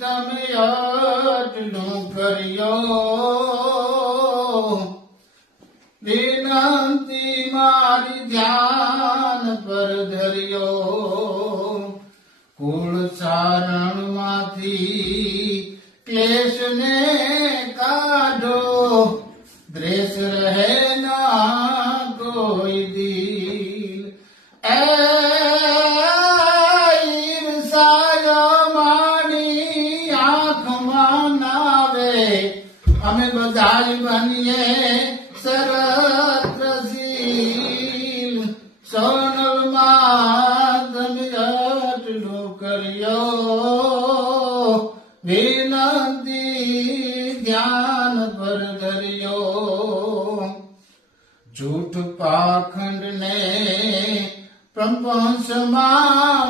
તમે આટલું કર્યો વિનંતી મારી ધ્યાન પર ધર્યો કુળ સારણમાંથી ક્લેશને કાઢો દ્રેષ રહે ના કોઈ દિલ ઈર્ષાય મારી આંખમાં નાવે અમે બધા બનીએ સરત્રશીલ સોનલમાં તમે આટલો કર્યો વિનંતી ધ્યાન પર ધર્યો જૂઠ પાખંડ ને પ્રપંચમાં